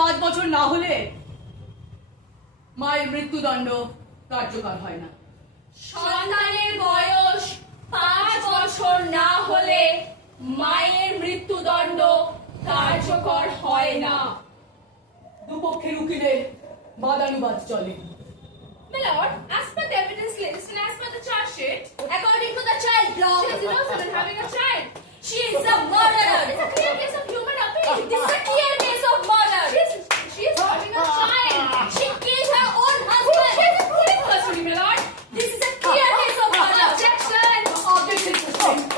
5 বছর না হলে মায়ের মৃত্যুদণ্ড কার্যকর হয় না। সন্তানের বয়স 5 বছর না হলে মায়ের মৃত্যুদণ্ড কার্যকর হয় না। দুপক্ষের উকিলের বাদানুবাদ চলে। My lord, as per the evidence list and as per the charge sheet, according to the child law, she is innocent in having a child. She is a murderer. It's a clear case of human appeal. This is a clear case of murder. She is having a child. She killed her own husband. She is a police custody, my lord. This is a clear case of murder. Objection. Objection.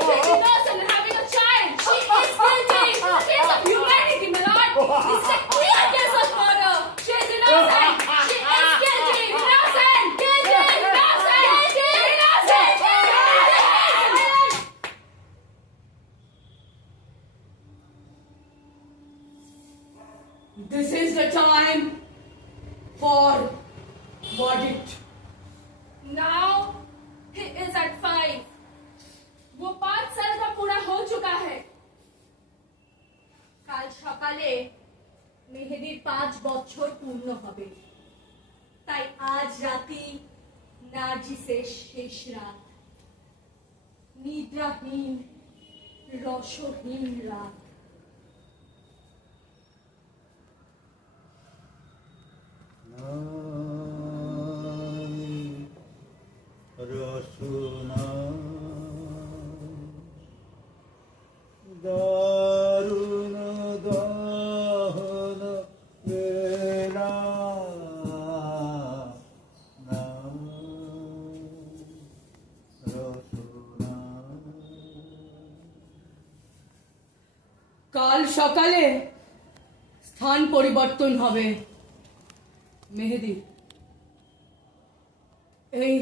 She is innocent in having a child. She is guilty. Case of humanity, my lord. This is a clear case of murder. She is innocent. She is guilty. Innocent. Guilty. Innocent. Guilty. Innocent. This is the time for verdict. Now he is at 5. वो 5 साल का पूरा हो चुका है। কাল সকালে মেহেদীর 5 বছর পূর্ণ হবে। তাই আজ রাতে নার্জিসের শেষ রাত, নিদ্রাহীন রসহীন রাত। রসনা দারুণ দহন বেলা রসনা। কাল সকালে স্থান পরিবর্তন হবে মেহেদী। এই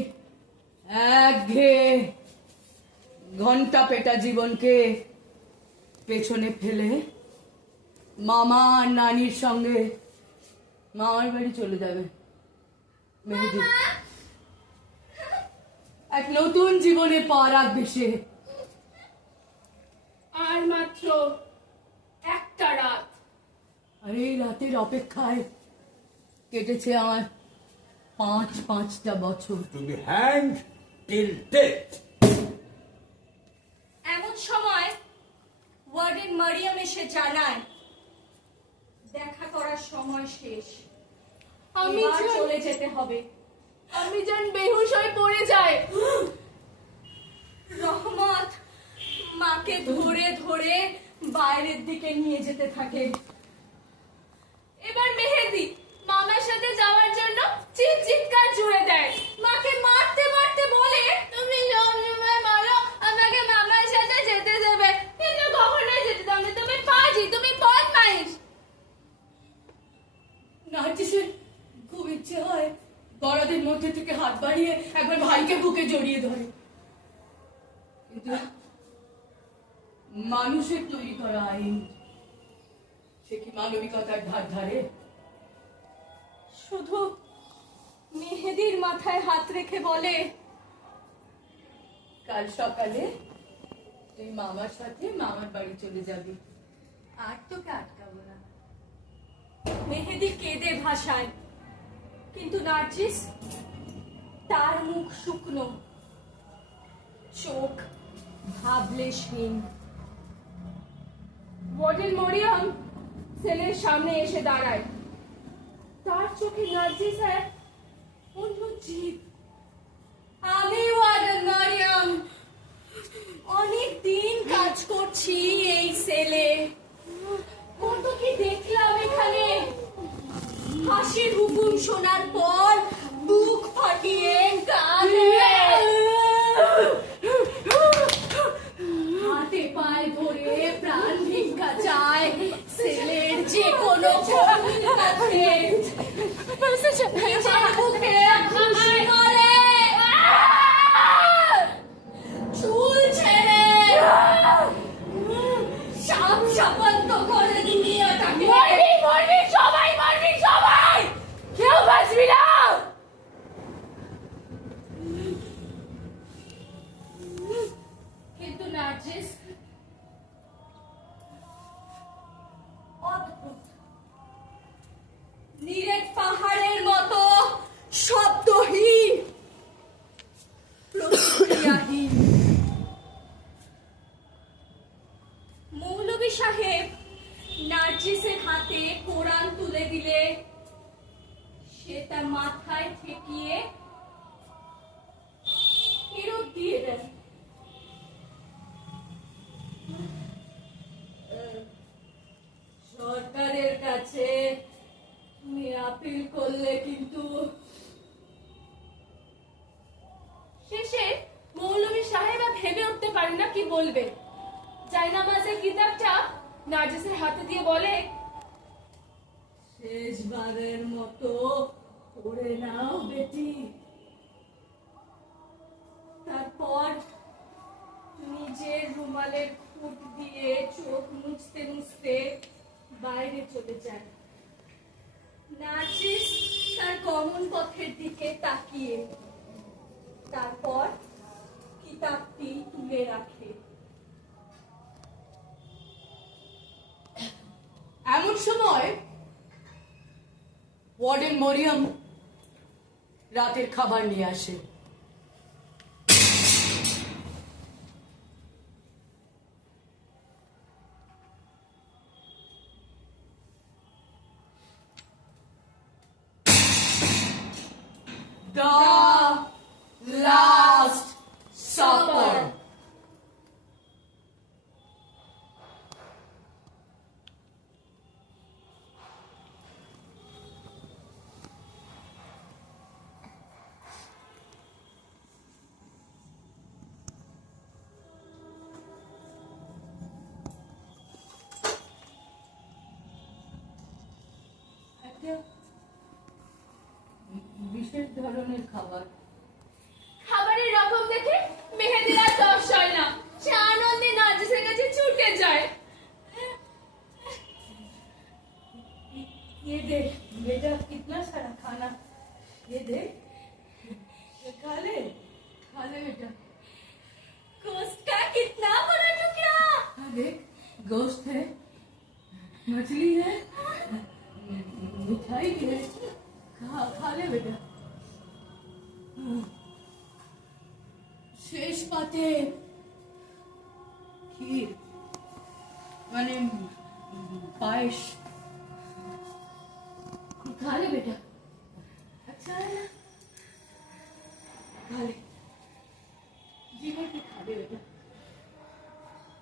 একঘেয়ে ঘন্টা পেটা জীবনকে পেছনে ফেলে মামা আর নানির সঙ্গে মামার বাড়ি চলে যাবে মেহেদী। এক নতুন জীবনে পা রাখবে সে। আর মাত্র একটা রাত। আর এই রাতের অপেক্ষায় কেটেছে আমার 5টা বছর। To be hanged till death. এমন সময় ওয়ার্ডেন মারিয়াম এসে জানায় দেখা করার সময় শেষ, আমি এবার জান- চলে যেতে হবে। আমি যেন বেহুশ হয়ে পড়ে যায়। রহমত মাকে ধরে ধরে বাইরের দিকে নিয়ে যেতে থাকে। এবার মেহেদী মামার সাথে যাওয়ার জন্য চিৎকার জুড়ে দেয়। মাকে মারতে মারতে বলে, তুমি জন্মে মারো, আমাকে মামার সাথে যেতে দেবে, কিন্তু কখনোই যেতে দাও না, তুমি পাজি, তুমি বদমাইশ। নার্জিসের খুব ইচ্ছে হয় বড়দের মধ্যে থেকে হাত বাড়িয়ে একবার ভাইকে বুকে জড়িয়ে ধরে, কিন্তু মানুষের তৈরি করা আইন সে কি মানবিকতার ধার ধারে? শুধু মেহেদীর মাথায় হাত রেখে বলে, কাল সকালে তুই মামার সাথে মামার বাড়ি চলে যাবি, আর তোকে আটকাবো না। মেহেদী কেঁদে ভাসায়, কিন্তু নার্জিস তার মুখ শুকনো, চোখ ভাবলেশহীন। ওয়ার্ডেন মরিয়ম সেলের সামনে এসে দাঁড়ায়। তার চোখে নার্জিসের অন্য জীব। আমি ওয়ার্ডেন মরিয়ম, অনেক দিন কাজ করছি এই সেলে। কত কি দেখলাম এখানে। হাসির হুকুম শোনার পর বুক ফাটিয়ে কাঁদে, হাতে পায়ে ধরে প্রাণ ভিক্ষা চায় সেলের যে কোনো কর্মীর কাছে। নিজের বুকে ঘুষি মারে, চুল ছেড়ে সাপ সাপান্ত করে দুনিয়াটাকে। মরবি মরবি সবাই, মরবি সবাই, কেউ বাঁচবি না। কিন্তু নার্জিস অদ্ভুত, সে তার মাথায় ঠেকিয়ে ফেরত দিয়ে দেন। সরকারের কাছে তুমি আপিল করলে কিন্তু শেষে মৌলভী সাহেবা ভেবে উঠতে পারে না কি বলবে। জায়নামাজের কিতাবটা নার্জিসের হাতে দিয়ে বলে, শেষবারের মতো পড়ে নাও বেটি। তারপর নিজের রুমালের খুঁট দিয়ে চোখ মুছতে মুছতে বাইরে চলে যায়। নার্জিস তার গমন পথের দিকে তাকিয়ে তারপর কিতাবটি তুলে রাখে। এমন সময় ওয়ার্ডেন মরিয়ম রাতের খাবার নিয়ে আসে। The Last Supper. একটা বিশেষ ধরনের খাবার। খাবারের রকম দেখে মেহেদির আর তর্স হয় না। সে আনন্দে নার্জিসের কাছে ছুটে যায়। ये देख बेटा कितना सारा खाना, ये देख खा ले बेटा। गोश्त का कितना बड़ा टुकड़ा। हाँ देख गोश्त है, मछली है, मिठाई भी है, खा ले बेटा। শেষ পাতে ক্ষীর মানে পায়েস, खा ले बेटा। अच्छा है ना, खा ले जी भर के खा ले बेटा।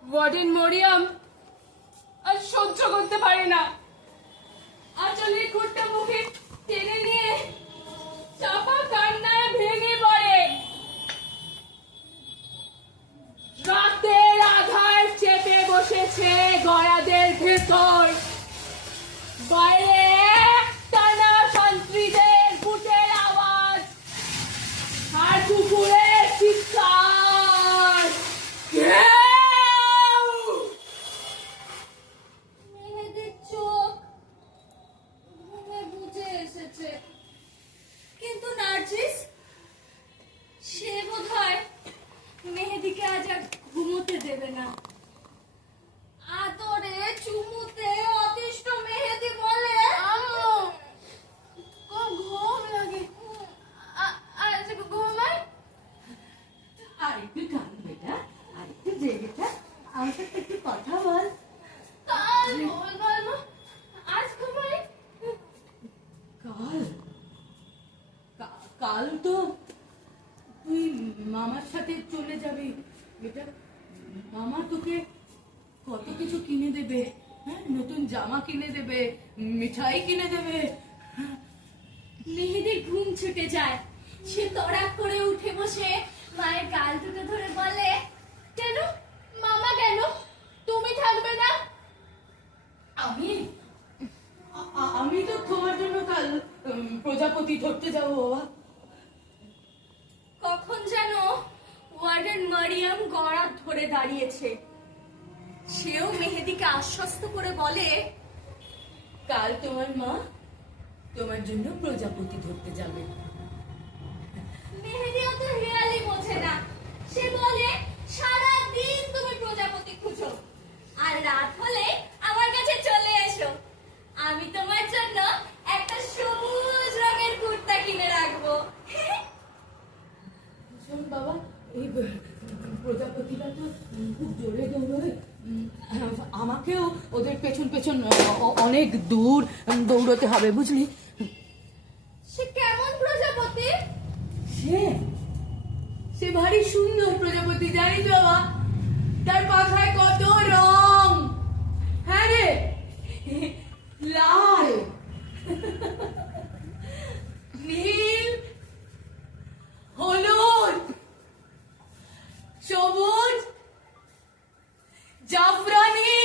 ওয়ার্ডেন মরিয়ম আর সহ্য করতে পারে না। আঁচলের খুঁটটা মুখে টেনে নিয়ে চাপা কান্নায় ভেঙে পড়ে। রাতের আধার চেপে বসেছে গয়াদের ভেতর। বাইরে টানা সন্ত্রীদের বুটের আওয়াজ আর কুকুরের চিৎকার। মেহেদির চোখ ঘুমে বুঝে এসেছে, কিন্তু নার্জিস সে বোধহয় মেহেদিকে আজ আর ঘুমোতে দেবে না। আদরে চুমুতে অতিষ্ঠ মেহেদি বলে, আম্মু খুব ঘুম লাগে, আজ ঘুমাই। আর একটু কান বেটা, আর একটু জেগে থাক, আমার সাথে একটু কথা বল। কাল বলবো মা, আজ ঘুমাই। কাল তো তুই মামার সাথে চলে যাবি বেটা। মামা তোকে কত কিছু কিনে দেবে, হ্যাঁ, নতুন জামা কিনে দেবে, মিঠাই কিনে দেবে। মেহেদির ঘুম ছুটে যায়। সে তড়াক করে উঠে বসে মায়ের গাল দুটো ধরে বলে, কেন মামা, কেন তুমি থাকবে না? আমি তো তোমার জন্য কাল প্রজাপতি ধরতে যাবো বাবা। কখন যেন ওয়ার্ডেন মারিয়াম গড়া ধরে দাঁড়িয়েছে। সেও মেহেদিকে আশ্বস্ত করে বলে, কাল তোমার মা তোমার জন্য প্রজাপতি ধরতে যাবে। মেহেদি অত হেয়ালি বোঝে না। সে বলে, সারা দিন তুমি প্রজাপতি খুঁজো, আর রাত হলে আমার কাছে চলে এসো। আমি তোমার জন্য একটা সবুজ রঙের কুর্তা কিনে রাখবো। শোন বাবা, এই প্রজাপতিরা তো খুব জোরে দৌড়োয়, আমাকেও ওদের পেছন পেছন অনেক দূর দৌড়তে হবে, বুঝলি? সে কেমন প্রজাপতি? সে সে ভারী সুন্দর প্রজাপতি, জানিস বাবা? তার পাখায় কত রং! হ্যাঁ রে, লাল, নীল, হলুদ, সবুজ, জাফরানি,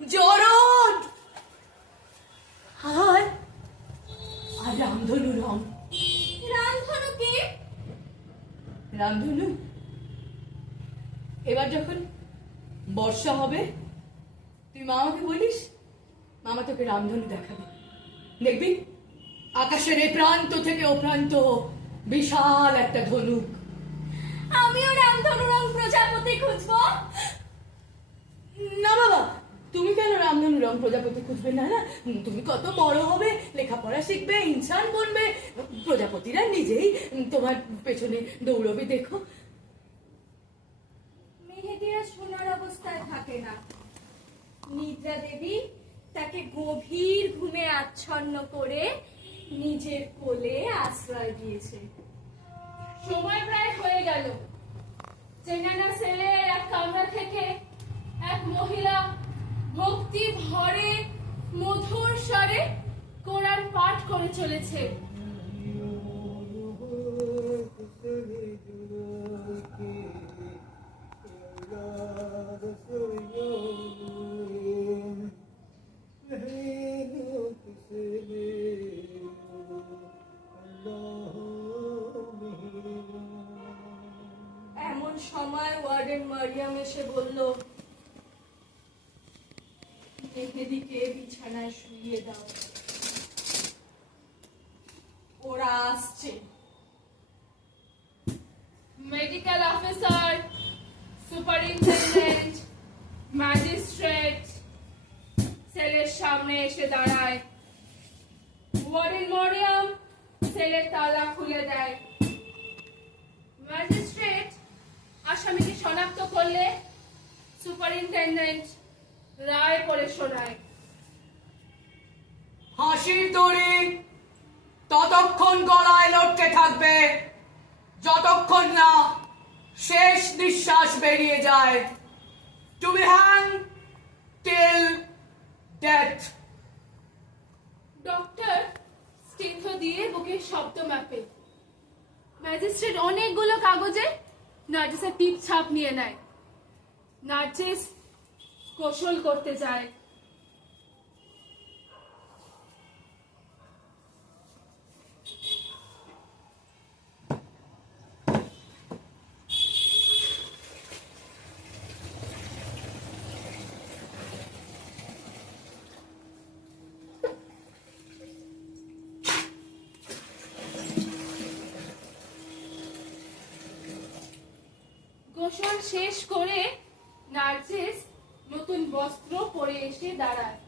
জরদ আর রামধনু রং। রামধনু কি? রামধনু এবার যখন বর্ষা হবে, তুই মামাকে বলিস, মামা তোকে রামধনু দেখাবে। দেখবি আকাশের এই প্রান্ত থেকে ও প্রান্ত বিশাল একটা ধনুক। আমিও রামধনু রং প্রজাপতি খুঁজবো। না বাবা, তুমি কেন রামধনু রং প্রজাপতি খুঁজবে? না না, তুমি কত বড় হবে, লেখাপড়া শিখবে, ইনসান বনবে, প্রজাপতিরা নিজেই তোমার পেছনে দৌড়বে। দেখো, মেহেদিয়া সোনার অবস্থায় থাকে না। নিদ্রা দেবী তাকে গভীর ঘুমে আচ্ছন্ন করে নিজের কোলে আশ্রয় দিয়েছে। সময় প্রায় হয়ে গেল। চেনানা ছেলে এক কামরা থেকে এক মহিলা ভক্তি ভরে মধুর স্বরে কোরআন পাঠ করে চলেছে। এমন সময় ওয়ার্ডেন মারিয়াম এসে বলল, মেহেদিকে বিছানায় শুইয়ে দাও, ওরা আসছে। মেডিকেল অফিসার, সুপারিনটেন্ডেন্ট, ম্যাজিস্ট্রেট সেলের সামনে এসে দাঁড়ায়। ওয়ার্ডেন মারিয়াম সেলের তালা খুলে দেয়। ম্যাজিস্ট্রেট আসামিকে শনাক্ত করলে সুপারিনটেন্ডেন্ট রায় করে শোনায়। ফাঁসির দড়ি ততক্ষণ গলায় লটকে থাকবে যতক্ষণ না শেষ নিঃশ্বাস বেরিয়ে যায়। To be hang till death. Doctor stetho দিয়ে বুকের শব্দ মাপে। ম্যাজিস্ট্রেট অনেকগুলো কাগজে নার্জিসের টিপ ছাপ নিয়ে নেয়। নার্জিস কৌশল করতে যায়। গোসল শেষ করে নার্জিস নতুন বস্ত্র পরে এসে দাঁড়ায়।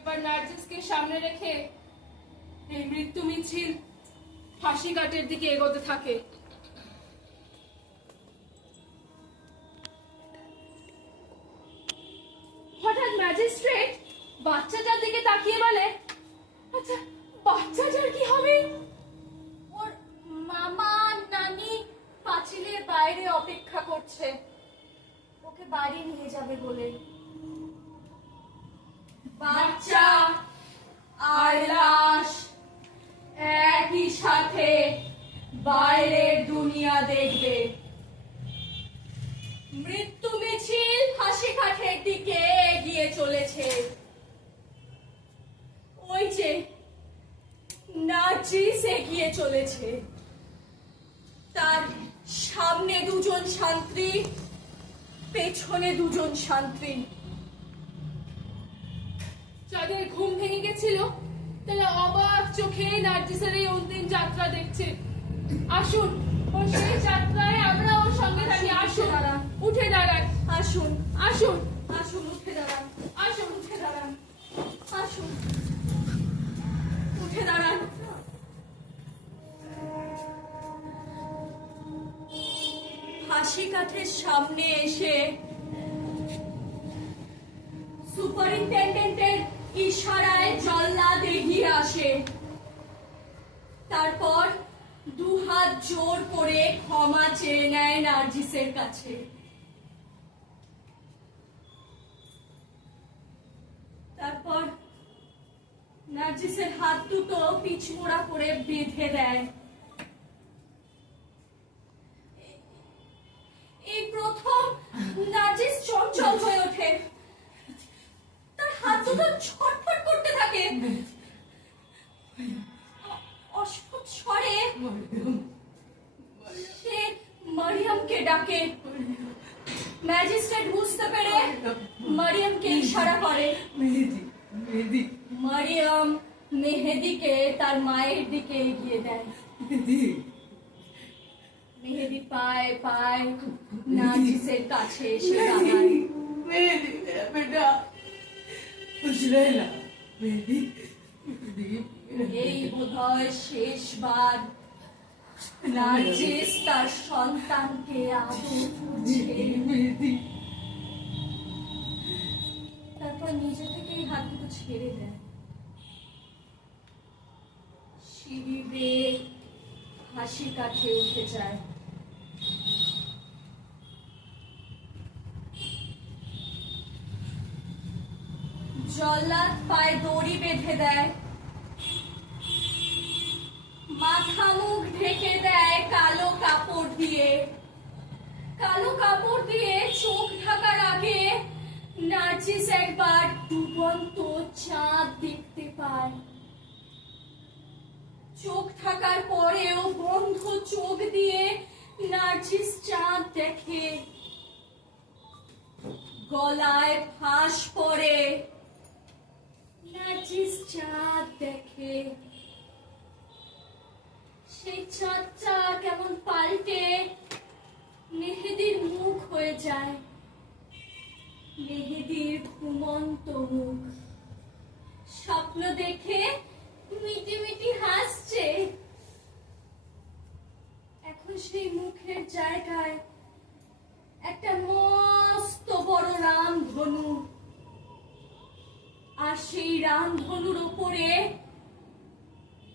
এবার নার্জিসকে সামনে রেখে এই মৃত্যু মিছিল ফাঁসি ঘাটের দিকে এগোতে থাকে। হঠাৎ ম্যাজিস্ট্রেট বাচ্চাটার দিকে তাকিয়ে বলে, আচ্ছা বাচ্চাটার কি হবে? ওর মামা নানি পাঁচিলের বাইরে অপেক্ষা করছে, ওকে বাড়ি নিয়ে যাবে বলে। বাচ্চা আর লাশ একই সাথে বাইরের দুনিয়া দেখবে। মৃত্যু মিছিল ফাঁসি কাঠের দিকে এগিয়ে চলেছে। ওই যে নার্জিস এগিয়ে চলেছে, তার সামনে দুজন শান্তি, পেছনে দুজন শান্তি। যাদের ঘুম ভেঙে গেছিল তারা অবাক চোখে নার্জিসের এই অন্তিম যাত্রা দেখছে। আসুন ওর সেই যাত্রায় আমরা ওর সঙ্গে থাকি। আসুন উঠে দাঁড়ান, আসুন আসুন আসুন উঠে দাঁড়ান, আসুন উঠে দাঁড়ান, আসুন উঠে দাঁড়ান। ফাঁসি কাঠের সামনে এসে সুপারিনটেন্ডেন্টের ইশারায় জল্লাদ এগিয়ে আসে। তারপর দুহাত জোর করে ক্ষমা চেয়ে নেয় নার্জিসের কাছে। তারপর নার্জিসের হাত দুটো পিছমোড়া করে বেঁধে দেয়। এই প্রথম নার্জিস চঞ্চল হয়ে ওঠে। তার হাত দুটো ছটফট করতে থাকে। অস্ফুট স্বরে সে মারিয়ামকে ডাকে। ম্যাজিস্ট্রেট বুঝতে পেরে মারিয়ামকে ইশারা করে। মারিয়াম মেহেদিকে তার মায়ের দিকে এগিয়ে দেয়। মেহেদি পায়ে পায়ে নার্জিসের কাছে এসে দাঁড়ায়। এই বোধহয় শেষবার নার্জিস তার সন্তানকে আদর করছে। তারপর নিজে থেকেই হাত দুটো ছেড়ে দেয়। সিঁড়ি বেয়ে হাসি কাঠে উঠে যায়। জল্লাদ পায়ে দড়ি বেঁধে দেয়। মাথা মুখ ঢেকে দেয় কালো কাপড় দিয়ে। কালো কাপড় দিয়ে চোখ ঢাকার আগে নার্জিস একবার ডুবন্ত চাঁদ দেখতে পায়। চোখ ঢাকার পরেও বন্ধ চোখ দিয়ে নার্জিস চাঁদ দেখে। গলায় ফাঁস পড়ে নার্জিস চাঁদ দেখে। সেই চাঁদটা কেমন পাল্টে মেহেদির মুখ হয়ে যায়। মেহেদির ঘুমন্ত মুখ। স্বপ্ন দেখে মিটি মিটি হাসছে। এখন সেই মুখের জায়গায় একটা মস্ত বড় রামধনু। আর সেই রামধনুর উপরে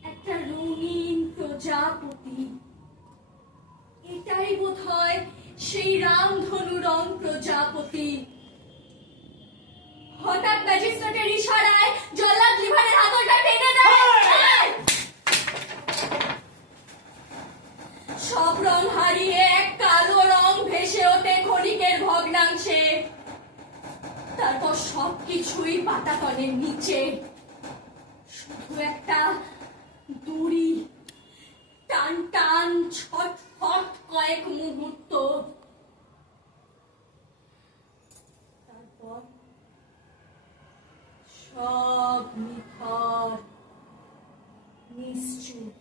একটা রঙিন প্রজাপতি। এটাই বোধহয় সেই রামধনু রং প্রজাপতি। হঠাৎ ম্যাজিস্ট্রেটের ইশারায় জল্লাদ লিভারের হাতলটা টেনে দেয়। সব রং হারিয়ে এক কালো রং ভেসে ওঠে ক্ষণিকের ভগ্নাংশে। তারপর সবকিছুই পাতাতনের নিচে। শুধু একটা দড়ি টান টান ছটফট কয়েক মুহূর্ত। তারপর সব নিথর নিশ্চুপ।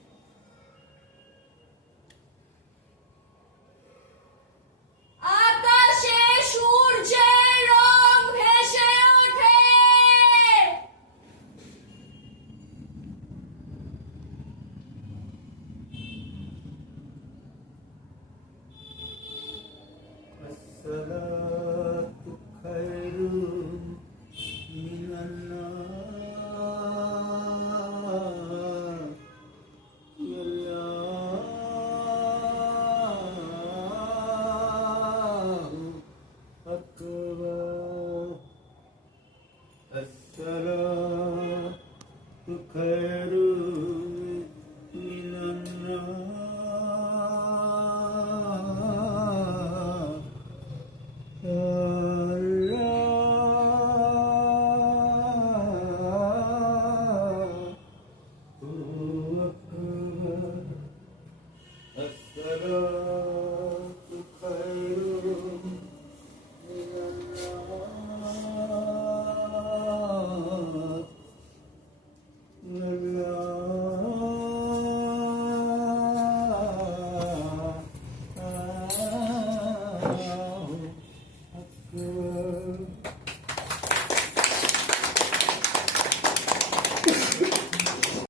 আকাশে সূর্যের রং ভেসে ওঠে। الصلاة خير من النوم. الله أكبر. الصلاة خير من النوم.